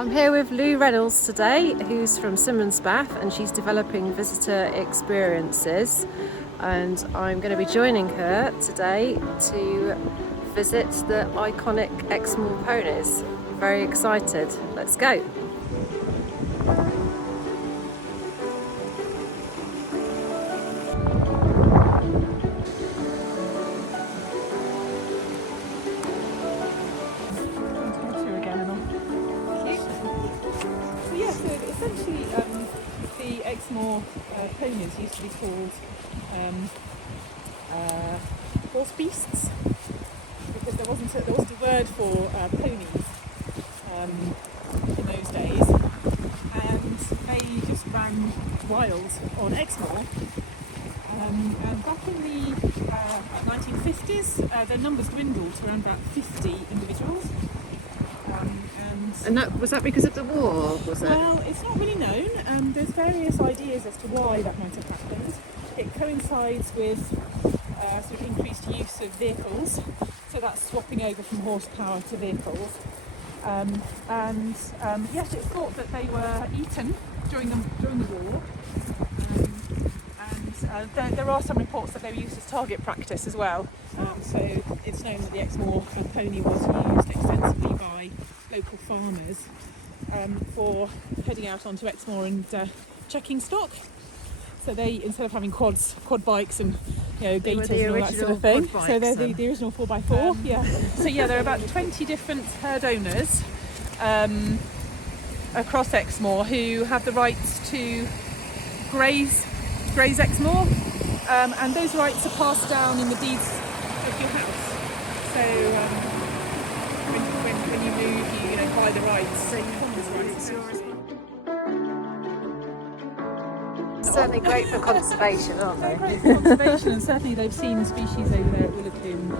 I'm here with Lou Reynolds today, who's from Bath, and she's developing visitor experiences. And I'm going to be joining her today to visit the iconic Exmoor ponies. Very excited. Let's go. Essentially, the Exmoor ponies used to be called horse beasts because there wasn't a word for ponies in those days, and they just ran wild on Exmoor. And back in the 1950s, their numbers dwindled to around about 50 individuals. And was that because of the war? Well, it's not really known. There's various ideas as to why that might have happened. It coincides with sort of increased use of vehicles, so that's swapping over from horsepower to vehicles. Yes, it's thought that they were eaten during the war. There are some reports that they were used as target practice as well. So it's known that the Exmoor pony was used extensively by local farmers for heading out onto Exmoor and checking stock. So they, instead of having quad bikes and gaiters and all that sort of thing, so they're the original 4x4. Yeah. So there are about 20 different herd owners across Exmoor who have the rights to graze Exmoor, and those rights are passed down in the deeds of your house. So when you move, you buy the rights. So you have those rights. Certainly great for conservation, aren't they? Great for conservation, and certainly they've seen species over there at Willocoombe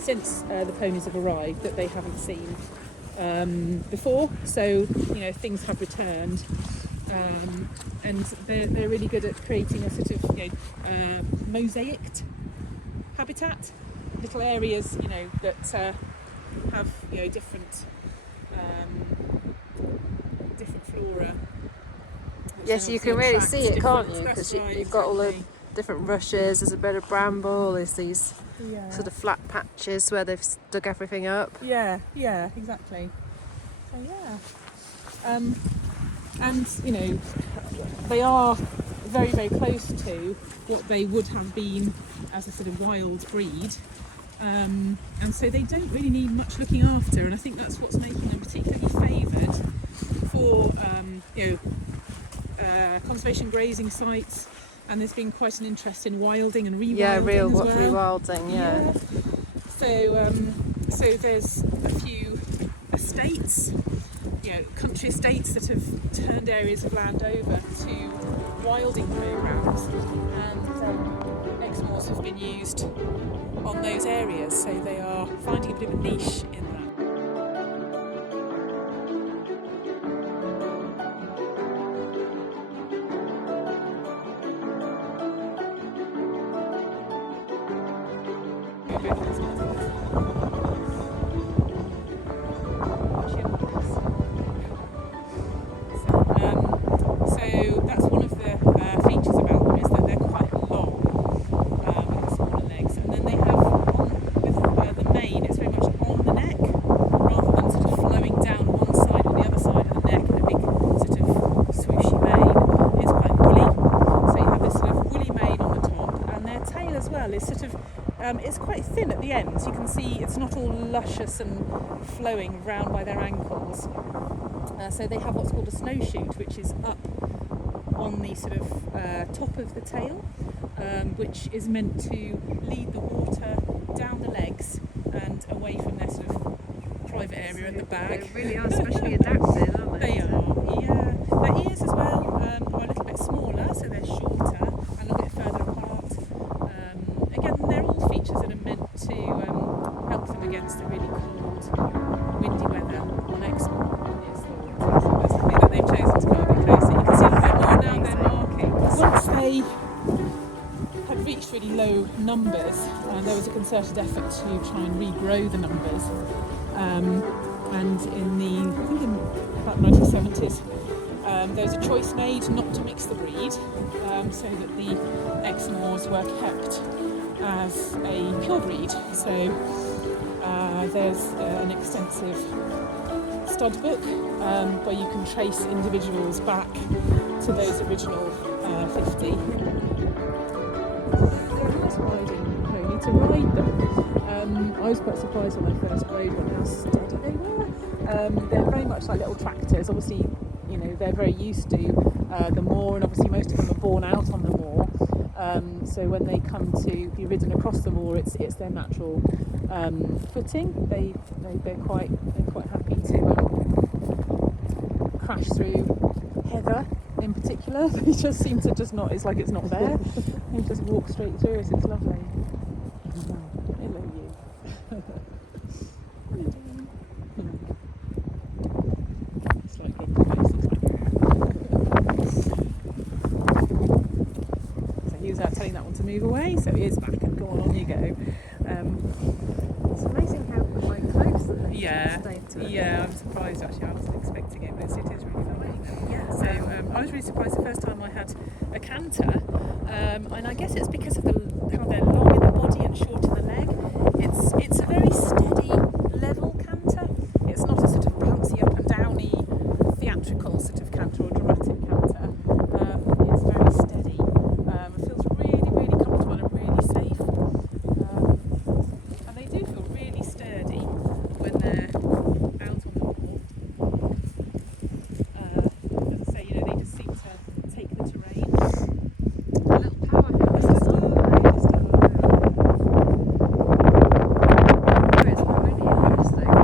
since the ponies have arrived that they haven't seen before. So things have returned. And they're really good at creating a sort of mosaicked habitat, little areas that have different flora. Yes, you can really see it, can't you? Because you've got all the different rushes. There's a bit of bramble. There's these sort of flat patches where they've dug everything up. Yeah, exactly. So and they are very, very close to what they would have been as a sort of wild breed, and so they don't really need much looking after, and I think that's what's making them particularly favoured for conservation grazing sites. And there's been quite an interest in wilding and rewilding rewilding. Yeah. So there's a few estates, country estates that have turned areas of land over to wilding programs, and Exmoors have been used on those areas, so they are finding a bit of a niche in that. So that's one of the features about them, is that they're quite long with smaller legs, and then they have the mane, it's very much on the neck rather than sort of flowing down one side or the other side of the neck in a big sort of swooshy mane. It's quite woolly, so you have this sort of woolly mane on the top, and their tail as well is sort of it's quite thin at the ends. You can see it's not all luscious and flowing round by their ankles. So they have what's called a snowshoot, which is up on the sort of top of the tail, which is meant to lead the water down the legs and away from their sort of private area at the back. They really are specially adapted, aren't they? They are, yeah. Their ears as well are a little bit smaller, so they're shorter and a little bit further apart. Again, they're all features that are meant to help them against the really cold, windy weather on Exmoor. That's something that they've chosen to come a bit closer. You can see a bit more now their markings. Once they had reached really low numbers, there was a concerted effort to try and regrow the numbers. And in I think in about 1970s, there was a choice made not to mix the breed, so that the Exmoors were kept as a pure breed. So there's an extensive stud book where you can trace individuals back to those original 50. They're nice riding pony to ride them. I was quite surprised when I first rode one how steady they were. They're very much like little tractors. Obviously, you know, they're very used to the moor, and obviously most of them are born out on the moor. So when they come to be ridden across the moor, it's their natural footing. They're quite happy to crash through heather in particular. They just seem to just not. It's like it's not there. They just walk straight through it. It's lovely. Hello, you. What are you doing? It's like rubber faces. So he was telling that one to move away. So he is back and go on you go. It's amazing how like close that they Yeah, stayed to it. yeah, I'm surprised actually. I wasn't expecting it, but it is really lovely. Yeah. So I was really surprised the first time I had a canter, and I guess it's because of how they're long in the body and short in the leg. It's a very steady, level canter. It's not a sort of bouncy up and downy, theatrical sort of canter or dramatic canter. It's very steady. It feels really, really comfortable and really safe. And they do feel really sturdy when they're out on the moor. As I say, you know, they just seem to take the terrain. A little powerhouse. It's really interesting.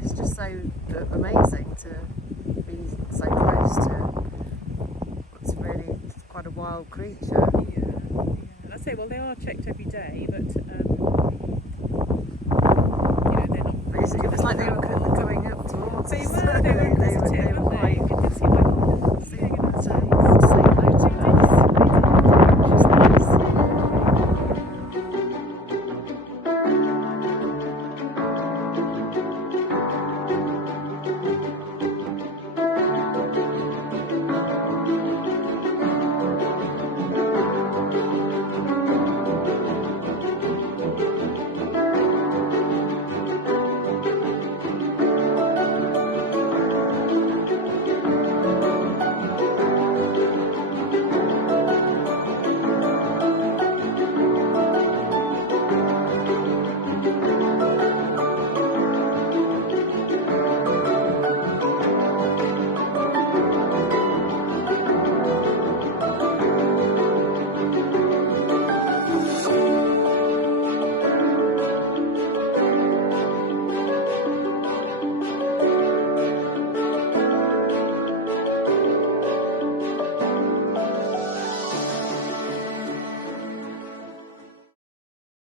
It's just so amazing to be so close to what's really quite a wild creature. And I say, well, they are checked every day, but you know, they're not. It was like